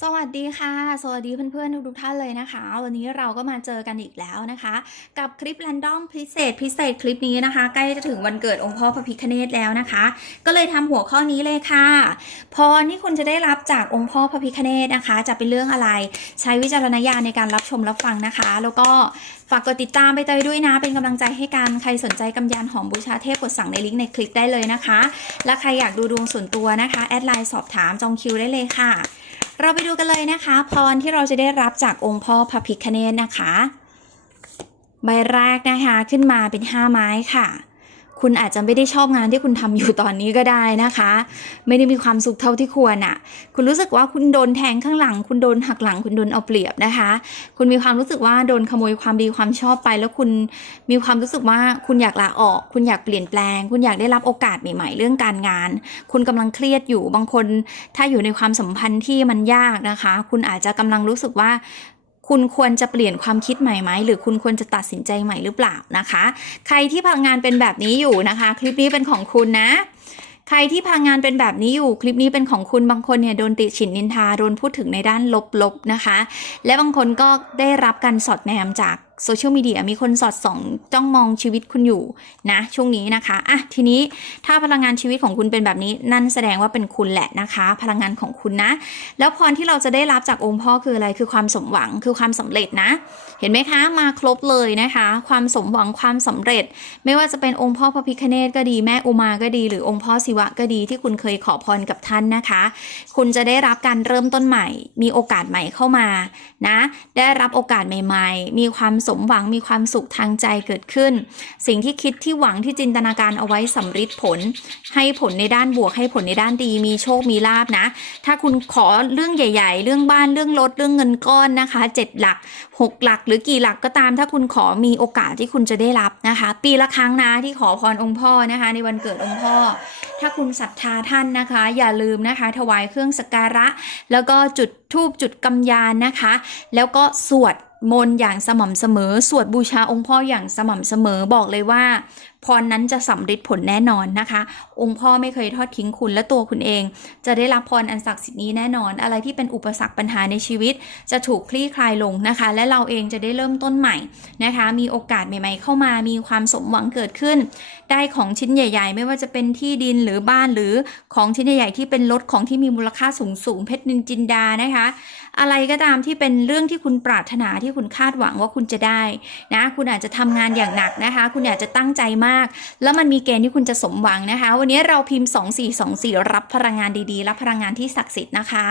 สวัสดีค่ะ สวัสดีเพื่อนๆทุกท่านเลยนะคะ วันนี้เราก็มาเจอกันอีกแล้วนะคะ กับคลิปแรนดอมพิเศษพิเศษคลิปนี้นะคะ ใกล้จะถึงวันเกิดองค์พ่อพระพิฆเนศแล้วนะคะ ก็เลยทำหัวข้อนี้เลยค่ะ พรที่คุณจะได้รับจากองค์พ่อพระพิฆเนศนะคะ จะเป็นเรื่องอะไรใช้วิจารณญาณในการรับชมรับฟังนะคะ แล้วก็ฝากกดติดตามไปเตยด้วยนะ เป็นกำลังใจให้กันใครสนใจกำยานหอมบูชาเทพกดสั่งในลิงก์ในคลิปได้เลยนะคะ และใครอยากดูดวงส่วนตัวนะคะแอดไลน์สอบถามจองคิวได้เลยค่ะ เราไปดูกันเลยนะคะ พรที่เราจะได้รับจากองค์พ่อพระพิคเนตนะคะ ใบแรกนะคะขึ้นมาเป็นห้าไม้ค่ะ คุณอาจจะไม่ได้ชอบงานที่คุณทำอยู่ตอนนี้ก็ได้นะคะ ไม่ได้มีความสุขเท่าที่ควรอะ คุณรู้สึกว่าคุณโดนแทงข้างหลัง คุณโดนหักหลัง คุณโดนเอาเปรียบนะคะ คุณมีความรู้สึกว่าโดนขโมยความดีความชอบไป แล้วคุณมีความรู้สึกว่าคุณอยากลาออก คุณอยากเปลี่ยนแปลง คุณอยากได้รับโอกาสใหม่ ๆ เรื่องการงาน คุณกำลังเครียดอยู่บางคน ถ้าอยู่ในความสัมพันธ์ที่มันยากนะคะ คุณอาจจะกำลังรู้สึกว่า คุณควรจะเปลี่ยนความคิดใหม่ไหมหรือคุณควรจะตัดสินใจใหม่หรือเปล่านะคะ ใครที่พลังงานเป็นแบบนี้อยู่นะคะ คลิปนี้เป็นของคุณนะใครที่พางงานเป็นแบบนี้อยู่คลิปนี้เป็นของคุณบางคนเนี่ยโดนติฉินนินทาโดนพูดถึงในด้านลบๆนะคะ และบางคนก็ได้รับการสอดแนมจาก โซเชียลมีเดียมีคนสอดส่องจ้องมองชีวิตคุณอยู่นะ ช่วงนี้นะคะอะทีนี้ถ้าพลังงานชีวิตของคุณเป็นแบบนี้ นั่นแสดงว่าเป็นคุณแหละนะคะ พลังงานของคุณนะ แล้วพรที่เราจะได้รับจากองค์พ่อคืออะไรคือความสมหวังคือความสำเร็จนะ เห็นไหมคะ มาครบเลยนะคะ ความสมหวังความสำเร็จ ไม่ว่าจะเป็นองค์พ่อพระพิฆเนศก็ดีแม่อุมาก็ดี หรือองค์พ่อศิวะก็ดีที่คุณเคยขอพรกับท่านนะคะ คุณจะได้รับการเริ่มต้นใหม่ มีโอกาสใหม่เข้ามานะ ได้รับโอกาสใหม่ ๆ มีความสมหวังมีความสุขทางใจเกิดขึ้น สิ่งที่คิดที่หวังที่จินตนาการเอาไว้สำฤทธิ์ผล ให้ผลในด้านบวกให้ผลในด้านดี มีโชคมีลาบนะ ถ้าคุณขอเรื่องใหญ่ ๆ เรื่องบ้านเรื่องรถเรื่องเงินก้อนนะคะเจ็ดหลักหกหลัก หรือกี่หลักก็ตาม ถ้าคุณขอมีโอกาสที่คุณจะได้รับนะคะ ปีละครั้งนะที่ขอพรองค์พ่อนะคะ ในวันเกิดองค์พ่อ ถ้าคุณศรัทธาท่านนะคะ อย่าลืมนะคะ ถวายเครื่องสักการะ แล้วก็จุดธูปจุดกำยานนะคะ แล้วก็สวด มนต์อย่างสม่ำเสมอ สวดบูชาองค์พ่ออย่างสม่ำเสมอบอกเลยว่า พรนั้นจะสำเร็จผลแน่นอนนะคะ องค์พ่อไม่เคยทอดทิ้งคุณและตัวคุณเอง จะได้รับพรอันศักดิ์สิทธิ์นี้แน่นอน อะไรที่เป็นอุปสรรคปัญหาในชีวิต จะถูกคลี่คลายลงนะคะ และเราเองจะได้เริ่มต้นใหม่นะคะ มีโอกาสใหม่ ๆ เข้ามา มีความสมหวังเกิดขึ้น ได้ของชิ้นใหญ่ ๆ ไม่ว่าจะเป็นที่ดินหรือบ้านหรือของชิ้นใหญ่ๆที่เป็นรถของที่มีมูลค่าสูงๆเพชรนินจินดานะคะ อะไรก็ตามที่เป็นเรื่องที่คุณปรารถนาที่คุณคาดหวังว่าคุณจะได้นะ คุณอาจจะทำงานอย่างหนักนะคะ คุณอาจจะตั้งใจมากาก แล้วมันมีเกณฑ์ที่คุณจะสมหวังนะคะ วันนี้เราพิมพ์ 2424 รับพลังงานดีๆ รับพลังงานที่ศักดิ์สิทธิ์นะคะ